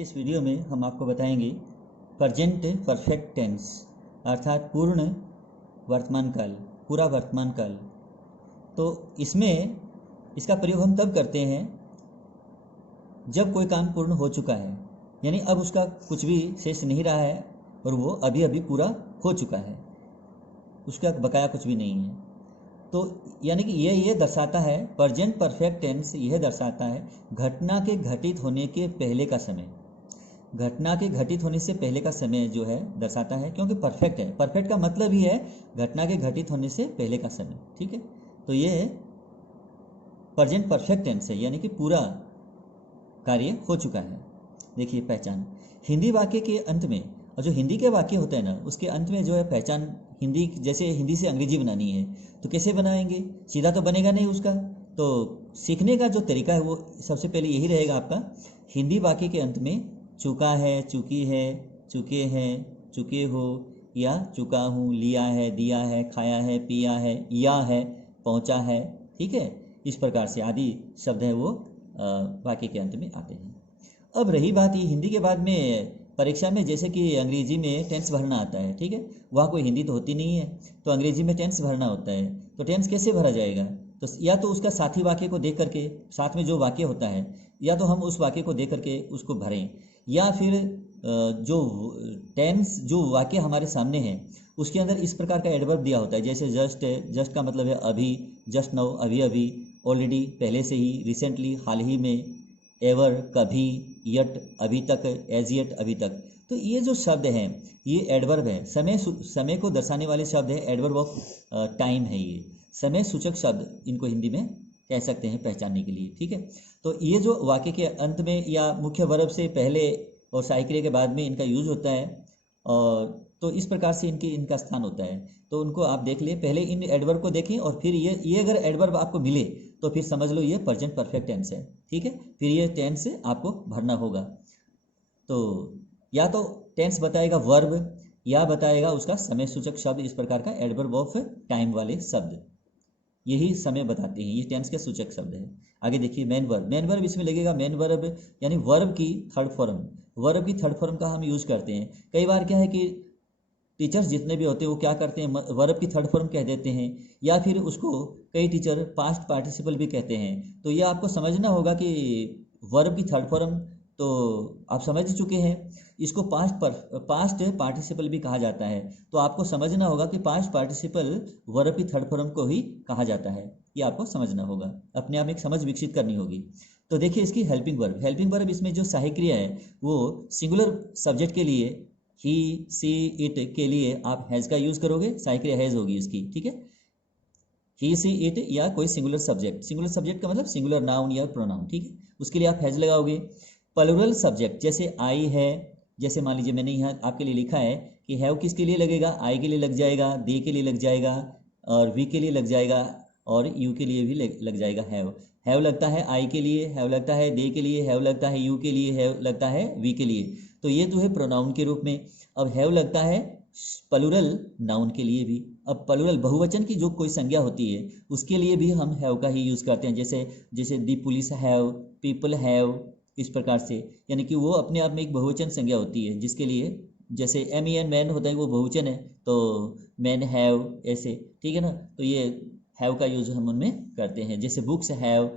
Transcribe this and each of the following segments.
इस वीडियो में हम आपको बताएंगे प्रेजेंट परफेक्ट टेंस अर्थात पूर्ण वर्तमान काल, पूरा वर्तमान काल। तो इसमें इसका प्रयोग हम तब करते हैं जब कोई काम पूर्ण हो चुका है, यानी अब उसका कुछ भी शेष नहीं रहा है और वो अभी अभी पूरा हो चुका है, उसका बकाया कुछ भी नहीं है। तो यानी कि ये दर्शाता है, प्रेजेंट परफेक्ट टेंस यह दर्शाता है घटना के घटित होने के पहले का समय। घटना के घटित होने से पहले का समय जो है दर्शाता है, क्योंकि परफेक्ट है। परफेक्ट का मतलब ही है घटना के घटित होने से पहले का समय। ठीक है, तो ये प्रेजेंट परफेक्ट टेंस है, यानी कि पूरा कार्य हो चुका है। देखिए पहचान, हिंदी वाक्य के अंत में, और जो हिंदी के वाक्य होते हैं ना, उसके अंत में जो है पहचान, हिंदी जैसे हिंदी से अंग्रेजी बनानी है तो कैसे बनाएंगे? सीधा तो बनेगा नहीं उसका। तो सीखने का जो तरीका है वो सबसे पहले यही रहेगा आपका, हिंदी वाक्य के अंत में चुका है, चुकी है, चुके हैं, चुके हो, या चुका हूँ, लिया है, दिया है, खाया है, पिया है, या है, पहुँचा है। ठीक है, इस प्रकार से आदि शब्द है वो वाक्य के अंत में आते हैं। अब रही बात ये हिंदी के बाद में परीक्षा में, जैसे कि अंग्रेजी में टेंस भरना आता है। ठीक है, वहाँ कोई हिंदी तो होती नहीं है, तो अंग्रेजी में टेंस भरना होता है। तो टेंस कैसे भरा जाएगा? तो या तो उसका साथी वाक्य को देख करके, साथ में जो वाक्य होता है, या तो हम उस वाक्य को देख करके उसको भरें, या फिर जो टेंस जो वाक्य हमारे सामने है उसके अंदर इस प्रकार का एडवर्ब दिया होता है, जैसे जस्ट है, जस्ट का मतलब है अभी, जस्ट नाउ अभी अभी, ऑलरेडी पहले से ही, रिसेंटली हाल ही में, एवर कभी, यट अभी तक, एज येट अभी तक। तो ये जो शब्द हैं ये एडवर्ब है, समय को दर्शाने वाले शब्द है, एडवर्ब ऑफ टाइम है, ये समय सूचक शब्द इनको हिंदी में कह सकते हैं पहचानने के लिए। ठीक है, तो ये जो वाक्य के अंत में या मुख्य वर्ब से पहले और सहायक क्रिया के बाद में इनका यूज होता है, और तो इस प्रकार से इनका स्थान होता है। तो उनको आप देख लिए, पहले इन एडवर्ब को देखें और फिर ये अगर एडवर्ब आपको मिले तो फिर समझ लो ये प्रेजेंट परफेक्ट टेंस है। ठीक है, फिर ये टेंस आपको भरना होगा। तो या तो टेंस बताएगा वर्ब, या बताएगा उसका समय सूचक शब्द, इस प्रकार का एडवर्ब ऑफ टाइम वाले शब्द यही समय बताते हैं, ये टेंस के सूचक शब्द है। आगे देखिए मेन वर्ब, मेन वर्ब इसमें लगेगा, मेन वर्ब यानी वर्ब की थर्ड फॉर्म, वर्ब की थर्ड फॉर्म का हम यूज करते हैं। कई बार क्या है कि टीचर्स जितने भी होते हैं वो क्या करते हैं, वर्ब की थर्ड फॉर्म कह देते हैं, या फिर उसको कई टीचर पास्ट पार्टिसिपल भी कहते हैं। तो ये आपको समझना होगा कि वर्ब की थर्ड फॉर्म तो आप समझ चुके हैं, इसको पास्ट पार्टिसिपल भी कहा जाता है। तो आपको समझना होगा कि पास्ट पार्टिसिपल वर्ब की थर्ड फॉर्म को ही कहा जाता है, ये आपको समझना होगा, अपने आप में एक समझ विकसित करनी होगी। तो देखिए इसकी हेल्पिंग वर्ब, हेल्पिंग वर्ब इसमें जो सहायक क्रिया है वो सिंगुलर सब्जेक्ट के लिए ही, सी, इट के लिए आप हैज़ का यूज करोगे, सहायक क्रिया हैज़ होगी इसकी। ठीक है, ही, सी, इट या कोई सिंगुलर सब्जेक्ट, सिंगुलर सब्जेक्ट का मतलब सिंगुलर नाउन या प्रोनाउन। ठीक है, उसके लिए आप हैज़ लगाओगे। प्लूरल सब्जेक्ट जैसे आई है, जैसे मान लीजिए मैंने यहाँ आपके लिए लिखा है कि हैव किसके लिए लगेगा, आई के लिए लग जाएगा, दे के लिए लग जाएगा, और वी के लिए लग जाएगा, और यू के लिए भी लग जाएगा। हैव लगता है आई के लिए, हैव लगता है दे के लिए, हैव लगता है यू के लिए, हैव लगता है वी के लिए। तो ये जो है प्रोनाउन के रूप में। अब हैव लगता है प्लूरल नाउन के लिए भी। अब प्लूरल बहुवचन की जो कोई संज्ञा होती है उसके लिए भी हम हैव का ही यूज करते हैं, जैसे दी पुलिस हैव, पीपल हैव, इस प्रकार से, यानी कि वो अपने आप में एक बहुवचन संज्ञा होती है, जिसके लिए जैसे MEN मैन होता है वो बहुवचन है, तो मैन हैव ऐसे। ठीक है ना, तो ये हैव का यूज हम उनमें करते हैं। जैसे बुक्स हैव,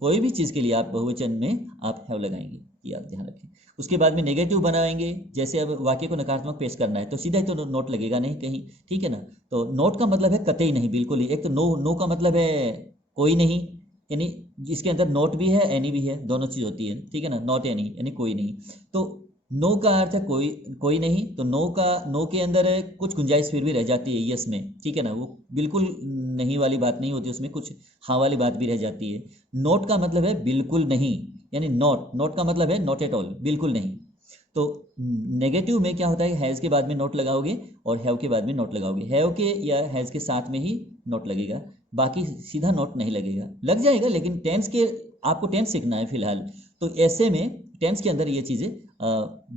कोई भी चीज़ के लिए आप बहुवचन में आप हैव लगाएंगे, ये आप ध्यान रखें। उसके बाद में नेगेटिव बनाएंगे, जैसे अब वाक्य को नकारात्मक पेश करना है तो सीधा ही तो नोट लगेगा नहीं कहीं। ठीक है ना, तो नोट का मतलब है कतई नहीं, बिल्कुल ही। एक तो नो का मतलब है कोई नहीं, यानी जिसके अंदर नोट भी है एनी भी है, दोनों चीज़ होती है। ठीक है ना, नॉट एनी यानी कोई नहीं। तो नो का अर्थ है कोई नहीं, तो नो के अंदर कुछ गुंजाइश फिर भी रह जाती है यस में। ठीक है ना, वो बिल्कुल नहीं वाली बात नहीं होती, उसमें कुछ हाँ वाली बात भी रह जाती है। नोट का मतलब है बिल्कुल नहीं, यानी नोट का मतलब है नॉट एट ऑल, बिल्कुल नहीं। तो नेगेटिव में क्या होता है, हैज़ के बाद में नोट लगाओगे और हैव के बाद में नोट लगाओगे। हैव के या हैज़ के साथ में ही नोट लगेगा, बाकी सीधा नोट नहीं लगेगा, लग जाएगा लेकिन टेंस के, आपको टेंस सीखना है फिलहाल, तो ऐसे में टेंस के अंदर ये चीज़ें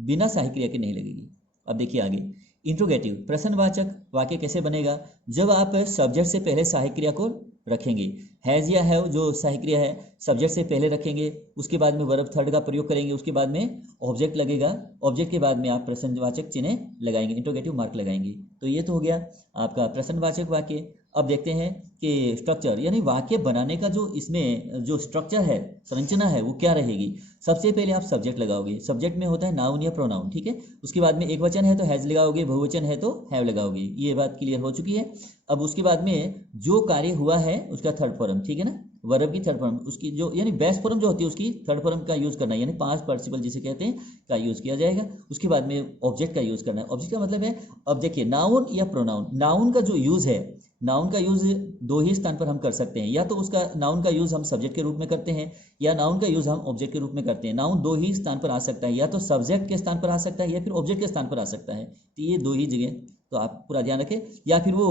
बिना सहायक क्रिया के नहीं लगेगी। अब देखिए आगे, इंट्रोगेटिव प्रश्नवाचक वाक्य कैसे बनेगा? जब आप सब्जेक्ट से पहले सहायक क्रिया को रखेंगे, हैज़ या हैव जो सहायक क्रिया है सब्जेक्ट से पहले रखेंगे, उसके बाद में वर्ब थर्ड का प्रयोग करेंगे, उसके बाद में ऑब्जेक्ट लगेगा, ऑब्जेक्ट के बाद में आप प्रश्नवाचक चिन्ह लगाएंगे, इंट्रोगेटिव मार्क लगाएंगे। तो ये तो हो गया आपका प्रश्नवाचक वाक्य। अब देखते हैं कि स्ट्रक्चर यानी वाक्य बनाने का जो इसमें जो स्ट्रक्चर है, संरचना है, वो क्या रहेगी। सबसे पहले आप सब्जेक्ट लगाओगे, सब्जेक्ट में होता है नाउन या प्रोनाउन, ठीक है। उसके बाद में एक वचन है तो हैज लगाओगे, बहुवचन है तो हैव लगाओगे, ये बात क्लियर हो चुकी है। अब उसके बाद में जो कार्य हुआ है उसका थर्ड फॉर्म, ठीक है ना, वर्ब की थर्ड फॉर्म, उसकी जो यानी बेस्ट फॉर्म जो होती है उसकी थर्ड फॉर्म का यूज करना है, यानी पास्ट पार्टिसिपल जिसे कहते हैं का यूज किया जाएगा। उसके बाद में ऑब्जेक्ट का यूज करना है। ऑब्जेक्ट का मतलब है, अब देखिए नाउन या प्रोनाउन, नाउन का जो यूज है, नाउन का यूज दो ही स्थान पर हम कर सकते हैं, या तो उसका नाउन का यूज हम सब्जेक्ट के रूप में करते हैं या नाउन का यूज हम ऑब्जेक्ट के रूप में करते हैं। नाउन दो ही स्थान पर आ सकता है, या तो सब्जेक्ट के स्थान पर आ सकता है या फिर ऑब्जेक्ट के स्थान पर आ सकता है। तो ये दो ही जगह तो आप पूरा ध्यान रखें, या फिर वो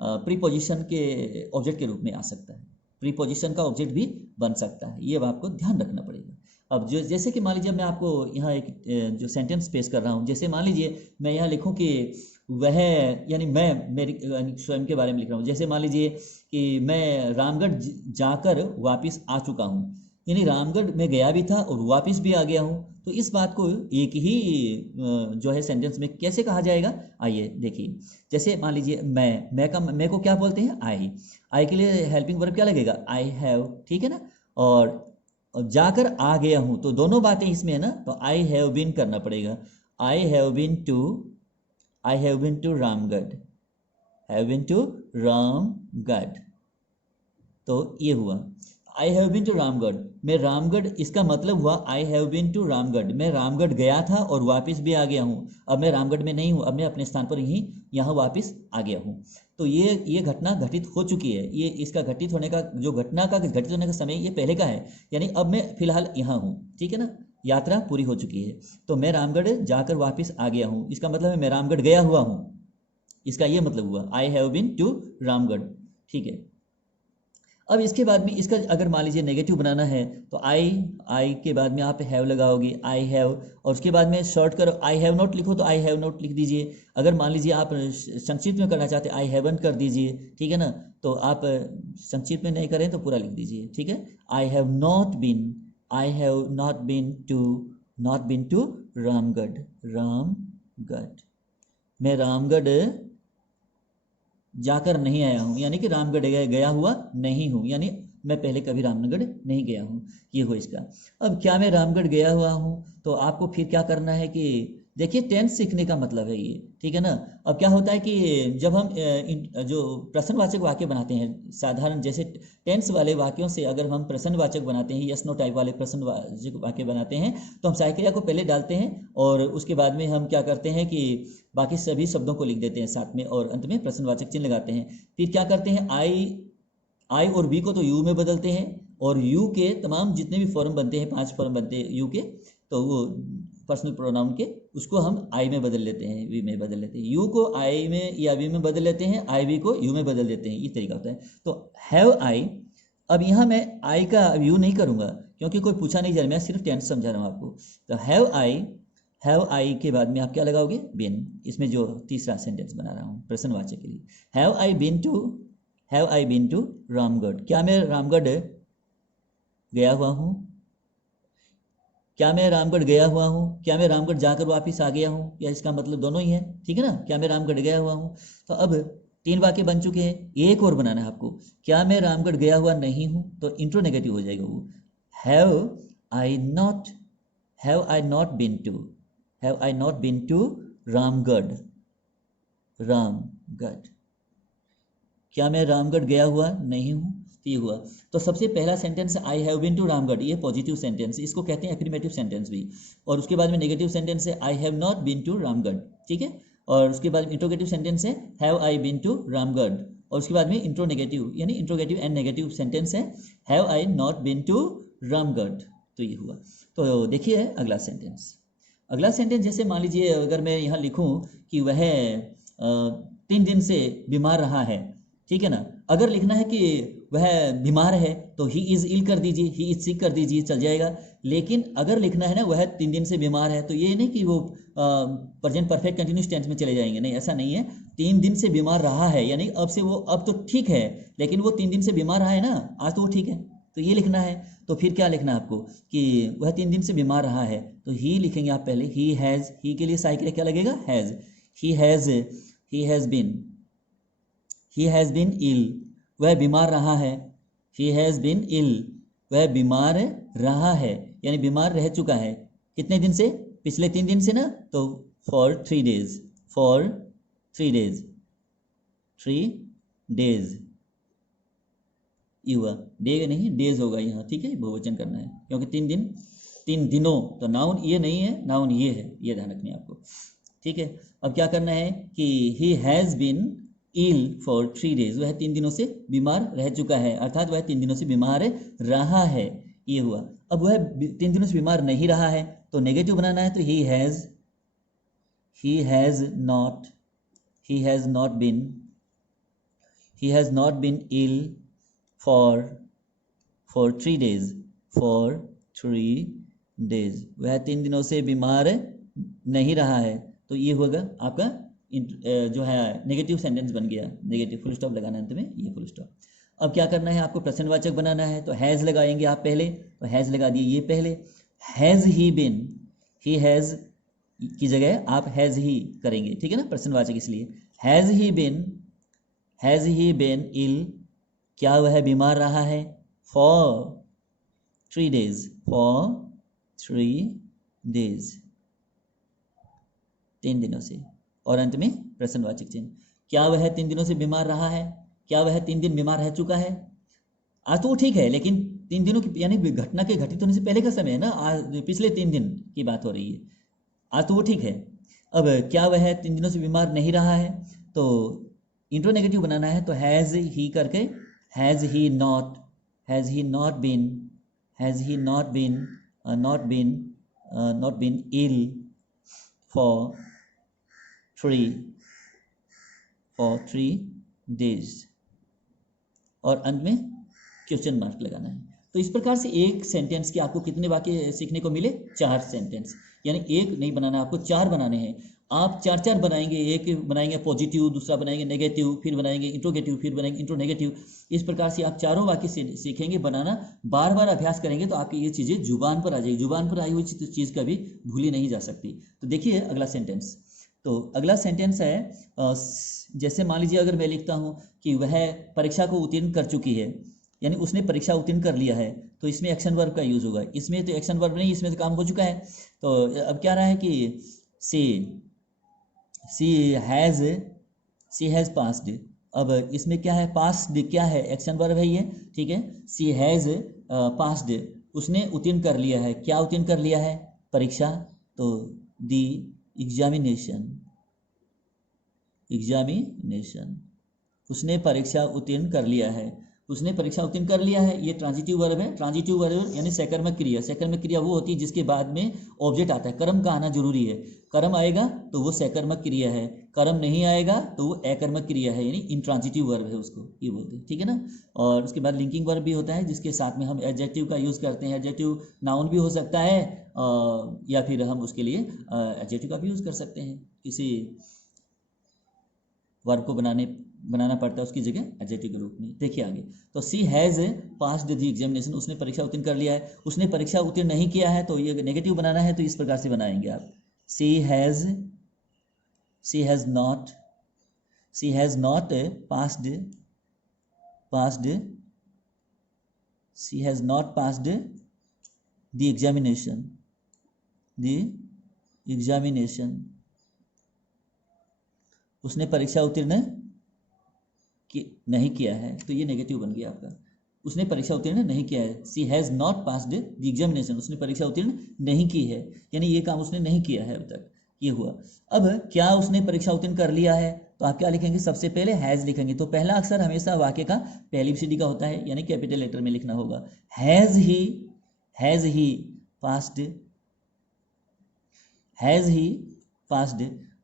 प्रीपोजिशन के ऑब्जेक्ट के रूप में आ सकता है, प्रीपोजिशन का ऑब्जेक्ट भी बन सकता है, ये आपको ध्यान रखना पड़ेगा। अब जो जैसे कि मान लीजिए मैं आपको यहाँ एक जो सेंटेंस पेश कर रहा हूँ, जैसे मान लीजिए मैं यहाँ लिखूँ कि वह, यानी मैं मेरी स्वयं के बारे में लिख रहा हूँ। जैसे मान लीजिए कि मैं रामगढ़ जाकर वापस आ चुका हूँ, यानी रामगढ़ में गया भी था और वापस भी आ गया हूँ। तो इस बात को एक ही जो है सेंटेंस में कैसे कहा जाएगा, आइए देखिए। जैसे मान लीजिए मैं को क्या बोलते हैं, आई के लिए हेल्पिंग वर्ब क्या लगेगा, आई हैव, ठीक है ना। और जाकर आ गया हूँ, तो दोनों बातें इसमें है ना, तो आई हैव बीन करना पड़ेगा। I have been to Ramgarh, have been to Ramgarh, तो ये हुआ I have been to Ramgarh. मैं रामगढ़, इसका मतलब हुआ I have been to Ramgarh, मैं रामगढ़ गया था और वापस भी आ गया हूँ। अब मैं रामगढ़ में नहीं हूँ, अब मैं अपने स्थान पर ही यहाँ वापस आ गया हूँ। तो ये घटना घटित हो चुकी है, ये इसका घटित होने का जो घटना का घटित होने का समय ये पहले का है, यानी अब मैं फिलहाल यहाँ हूँ, ठीक है ना, यात्रा पूरी हो चुकी है। तो मैं रामगढ़ जाकर वापस आ गया हूँ, इसका मतलब है मैं रामगढ़ गया हुआ हूँ, इसका ये मतलब हुआ I have been to Ramgarh, ठीक है। अब इसके बाद में इसका अगर मान लीजिए नेगेटिव बनाना है तो आई के बाद में आप हैव लगाओगे, आई हैव, और उसके बाद में शॉर्ट करो, आई हैव नॉट लिखो तो आई हैव नॉट लिख दीजिए। अगर मान लीजिए आप संक्षिप्त में करना चाहते हैं आई हैवंट कर दीजिए, ठीक है ना, तो आप संक्षिप्त में नहीं करें तो पूरा लिख दीजिए, ठीक है। I have not been to Ramgarh, मैं रामगढ़ जाकर नहीं आया हूँ, यानी कि रामगढ़ गया हुआ नहीं हूँ, यानी मैं पहले कभी रामगढ़ नहीं गया हूँ, ये हो इसका। अब क्या मैं रामगढ़ गया हुआ हूँ, तो आपको फिर क्या करना है कि देखिए टेंस सीखने का मतलब है ये, ठीक है ना। अब क्या होता है कि जब हम जो प्रश्नवाचक वाक्य बनाते हैं, साधारण जैसे टेंस वाले वाक्यों से अगर हम प्रश्नवाचक बनाते हैं, यस नो टाइप वाले प्रश्नवाचक वाक्य बनाते हैं, तो हम सहायक क्रिया को पहले डालते हैं और उसके बाद में हम क्या करते हैं कि बाकी सभी शब्दों को लिख देते हैं साथ में और अंत में प्रश्नवाचक चिन्ह लगाते हैं। फिर क्या करते हैं, आई और बी को तो यू में बदलते हैं, और यू के तमाम जितने भी फॉर्म बनते हैं, 5 फॉर्म बनते हैं यू के, तो वो पर्सनल प्रोनाउन के, उसको हम आई में बदल लेते हैं, वी में बदल लेते हैं। यू को आई में या वी में बदल लेते हैं, आई वी को यू में बदल देते हैं, ये तरीका होता है। तो हैव आई, अब यहाँ मैं आई का यू नहीं करूँगा क्योंकि कोई पूछा नहीं जा रहा, मैं सिर्फ टेंस समझा रहा हूँ आपको। तो हैव आई के बाद में आप क्या लगाओगे, बीन, इसमें जो तीसरा सेंटेंस बना रहा हूँ प्रश्नवाचक के लिए। Have I been to Ramgarh, क्या मैं रामगढ़ गया हुआ हूँ, क्या मैं रामगढ़ गया हुआ हूँ, क्या मैं रामगढ़ जाकर वापस आ गया हूँ, या इसका मतलब दोनों ही है, ठीक है ना। क्या मैं रामगढ़ गया हुआ हूँ, तो अब 3 वाक्य बन चुके हैं, एक और बनाना है आपको। क्या मैं रामगढ़ गया हुआ नहीं हूँ, तो इंट्रो नेगेटिव हो जाएगा वो। Have I not been to Ramgarh, क्या मैं रामगढ़ गया हुआ नहीं हूँ, ये हुआ। तो सबसे पहला sentence I have been to Ramgarh, ये पॉजिटिव सेंटेंस, इसको कहते हैं एफर्मेटिव सेंटेंस भी। और उसके बाद में नेगेटिव सेंटेंस है I have not been to Ramgarh, ठीक है। और उसके बाद इंट्रोगेटिव सेंटेंस है have I been to Ramgarh, और उसके बाद में इंट्रो नेगेटिव यानी इंट्रोगेटिव एंड नेगेटिव सेंटेंस है have I not been to Ramgarh, तो ये हुआ। तो देखिए अगला सेंटेंस जैसे मान लीजिए अगर मैं यहाँ लिखूँ कि वह 3 दिन से बीमार रहा है, ठीक है ना, अगर लिखना है कि वह बीमार है तो ही इज़ इल कर दीजिए, ही इज़ सिक कर दीजिए, चल जाएगा। लेकिन अगर लिखना है ना वह 3 दिन से बीमार है, तो ये नहीं कि वो प्रेजेंट परफेक्ट कंटिन्यूस टेंस में चले जाएंगे, नहीं, ऐसा नहीं है। 3 दिन से बीमार रहा है, यानी अब से वो, अब तो ठीक है, लेकिन वो 3 दिन से बीमार रहा है ना, आज तो वो ठीक है, तो ये लिखना है। तो फिर क्या लिखना है आपको कि वह 3 दिन से बीमार रहा है, तो ही लिखेंगे आप पहले, ही हैज़, ही के लिए साइकिल क्या लगेगा, has, he has been ill, वह बीमार रहा है, ही हैज़ बीन इल, वह बीमार रहा है, यानी बीमार रह चुका है, कितने दिन से, पिछले 3 दिन से ना, तो for 3 days, for 3 days, 3 days, ये हुआ, डे नहीं डेज होगा यहाँ, ठीक है, बहुवचन करना है, क्योंकि 3 दिन, 3 दिनों, तो नाउन ये नहीं है, नाउन ये है, ये ध्यान रखनी है आपको, ठीक है। अब क्या करना है कि he has been ill for 3 days, वह 3 दिनों से बीमार रह चुका है, अर्थात वह 3 दिनों से बीमार रहा है, ये हुआ। अब वह 3 दिनों से बीमार नहीं रहा है, तो नेगेटिव बनाना है, तो he has not been ill for 3 days, वह 3 दिनों से बीमार नहीं रहा है, तो ये होगा आपका जो है नेगेटिव सेंटेंस बन गया, नेगेटिव, फुल स्टॉप लगाना है अंत में, ये फुल स्टॉप। अब क्या करना है आपको, प्रश्नवाचक बनाना है, तो हैज़ लगाएंगे आप पहले, तो हैज़ लगा दिए ये पहले, has he bin, he has की जगह आप हैज़ ही करेंगे, ठीक है ना, प्रश्नवाचक, इसलिए हैज़ ही बिन इल, क्या वह बीमार रहा है, फॉर 3 डेज, 3 दिनों से, और अंत में प्रश्नवाचक चिन्ह, क्या वह 3 दिनों से बीमार रहा है, क्या वह 3 दिन बीमार रह चुका है, आज तो वो ठीक है, लेकिन 3 दिनों की, यानी घटना के घटित होने से पहले का समय है ना, आज पिछले 3 दिन की बात हो रही है, आज तो वो ठीक है। अब क्या वह 3 दिनों से बीमार नहीं रहा है, तो इंट्रोनेगेटिव बनाना है, तो हैज़ ही करके, has he not been ill for 3 days, और अंत में क्वेश्चन मार्क लगाना है। तो इस प्रकार से एक सेंटेंस के आपको कितने वाक्य सीखने को मिले, 4 सेंटेंस, यानी एक नहीं बनाना, आपको 4 बनाने हैं। आप 4 बनाएंगे, एक बनाएंगे पॉजिटिव, दूसरा बनाएंगे नेगेटिव, फिर बनाएंगे इंट्रोगेटिव, फिर बनाएंगे इंट्रोनेगेटिव। इस प्रकार से आप 4 वाक्य सीखेंगे बनाना, बार बार अभ्यास करेंगे तो आपकी ये चीज़ें जुबान पर आ जाएगी, जुबान पर आई हुई चीज़ कभी भूली नहीं जा सकती। तो देखिए अगला सेंटेंस, तो अगला सेंटेंस है, जैसे मान लीजिए अगर मैं लिखता हूँ कि वह परीक्षा को उत्तीर्ण कर चुकी है, यानी उसने परीक्षा उत्तीर्ण कर लिया है, तो इसमें एक्शन वर्ब का यूज होगा। इसमें तो एक्शन वर्ब नहीं, इसमें तो काम हो चुका है। तो अब क्या रहा है कि सी हैज़ पास्ड। अब इसमें क्या है, पास्ड क्या है, एक्शन वर्ब है ये, ठीक है। सी हैज़ पास्ड, उसने उत्तीर्ण कर लिया है, क्या उत्तीर्ण कर लिया है, परीक्षा, तो दी एग्जामिनेशन, उसने परीक्षा उत्तीर्ण कर लिया है, उसने परीक्षा उत्तीर्ण कर लिया है, ये ट्रांजिटिव वर्ब है। ट्रांजिटिव वर्ब यानी सकर्मक क्रिया। सकर्मक क्रिया वो होती है जिसके बाद में ऑब्जेक्ट आता है, कर्म का आना जरूरी है। कर्म आएगा तो वो सकर्मक क्रिया है, कर्म नहीं आएगा तो वो अकर्मक क्रिया है, यानी इंट्रांजिटिव वर्ब है, उसको ये बोलते हैं, ठीक है ना। और उसके बाद लिंकिंग वर्ब भी होता है जिसके साथ में हम एडजेक्टिव का यूज़ करते हैं। एडजेक्टिव नाउन भी हो सकता है या फिर हम उसके लिए एडजेक्टिव का भी यूज़ कर सकते हैं, किसी वर्ब को बनाना पड़ता है उसकी जगह एडजेक्टिव के रूप में। देखिए आगे, तो सी हैज़ पास्ड द एग्जामिनेशन, उसने परीक्षा उत्तीर्ण कर लिया है। उसने परीक्षा उत्तीर्ण नहीं किया है तो ये नेगेटिव बनाना है, तो इस प्रकार से बनाएंगे आप, she has not passed the examination, उसने परीक्षा उत्तीर्ण नहीं किया है, तो ये नेगेटिव बन गया आपका। उसने परीक्षा उत्तीर्ण नहीं किया है, she has not passed the examination, उसने परीक्षा उत्तीर्ण नहीं की है, यानी ये काम उसने नहीं किया है अब तक, ये हुआ। अब क्या उसने परीक्षा उत्तीर्ण कर लिया है, तो आप क्या लिखेंगे, सबसे पहले हैज़ लिखेंगे। तो पहला अक्षर हमेशा वाक्य का पहली सीढ़ी का होता है, यानी कैपिटल लेटर में लिखना होगा। Has he passed.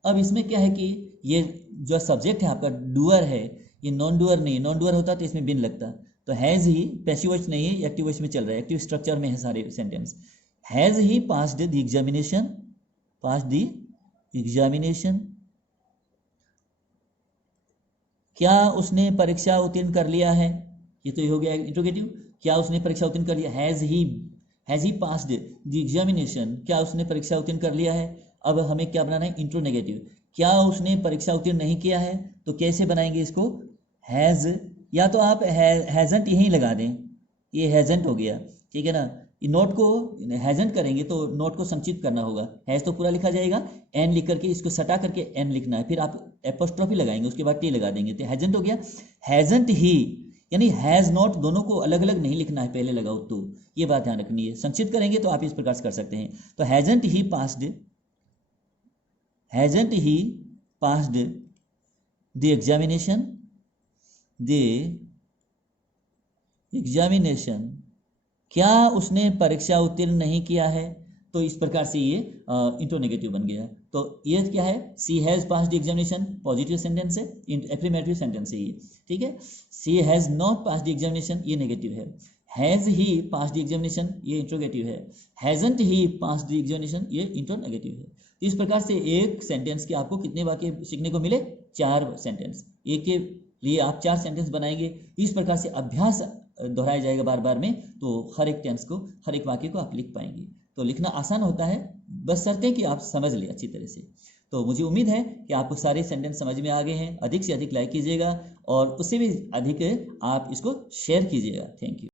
अब इसमें क्या है कि ये जो सब्जेक्ट है आपका डूअर है, ये नॉन डूअर नहीं, नॉन डूअर होता तो इसमें बिन लगता। तो हैज़ ही पैसिव वॉइस नहीं है, एक्टिव वॉइस में चल रहा है, एक्टिव स्ट्रक्चर में है सारे sentence. Has he passed the examination, passed the examination. क्या उसने परीक्षा उत्तीर्ण कर लिया है, ये तो ये हो गया इंट्रोगेटिव। क्या उसने परीक्षा उत्तीर्ण कर लिया, has he passed the examination, क्या उसने परीक्षा उत्तीर्ण कर लिया है। अब हमें क्या बनाना है, इंट्रोनेगेटिव। क्या उसने परीक्षा उत्तीर्ण नहीं किया है, तो कैसे बनाएंगे इसको, हैज़, या तो आप हैज़ंट यहीं लगा दें, ये हैज़ंट हो गया, ठीक है ना। ये नोट को हैज़ंट करेंगे तो नोट को संक्षिप्त करना होगा, हैज़ तो पूरा लिखा जाएगा, एन लिख करके इसको सटा करके एन लिखना है, फिर आप एपोस्ट्रोफी लगाएंगे, उसके बाद टी लगा देंगे, तो हैज़ंट हो गया। हैज़ंट ही यानी हैज़ नॉट, दोनों को अलग अलग नहीं लिखना है, पहले लगाओ तो, ये बात ध्यान रखनी है। संक्षिप्त करेंगे तो आप इस प्रकार से कर सकते हैं। तो hasn't he passed, hasn't he passed the examination, the examination, क्या उसने परीक्षा उत्तीर्ण नहीं किया है। तो इस प्रकार से ये इंट्रोनेगेटिव बन गया। तो ये क्या है, she has passed the examination, positive sentence है, एफर्मेटिव सेंटेंस है ये, ठीक है। She has not passed the examination, ये नेगेटिव है। Has he passed the examination, ये इंट्रोगेटिव है। Hasn't he passed the examination, ये इंट्रोनेगेटिव है। तो इस प्रकार से एक सेंटेंस के आपको कितने वाक्य सीखने को मिले, 4 सेंटेंस। एक के लिए आप 4 सेंटेंस बनाएंगे। इस प्रकार से अभ्यास दोहराया जाएगा बार बार में, तो हर एक टेंस को, हर एक वाक्य को आप लिख पाएंगे। तो लिखना आसान होता है, बस शर्त है कि आप समझ लें अच्छी तरह से। तो मुझे उम्मीद है कि आपको सारे सेंटेंस समझ में आ गए हैं। अधिक से अधिक लाइक कीजिएगा और उससे भी अधिक आप इसको शेयर कीजिएगा। Thank you.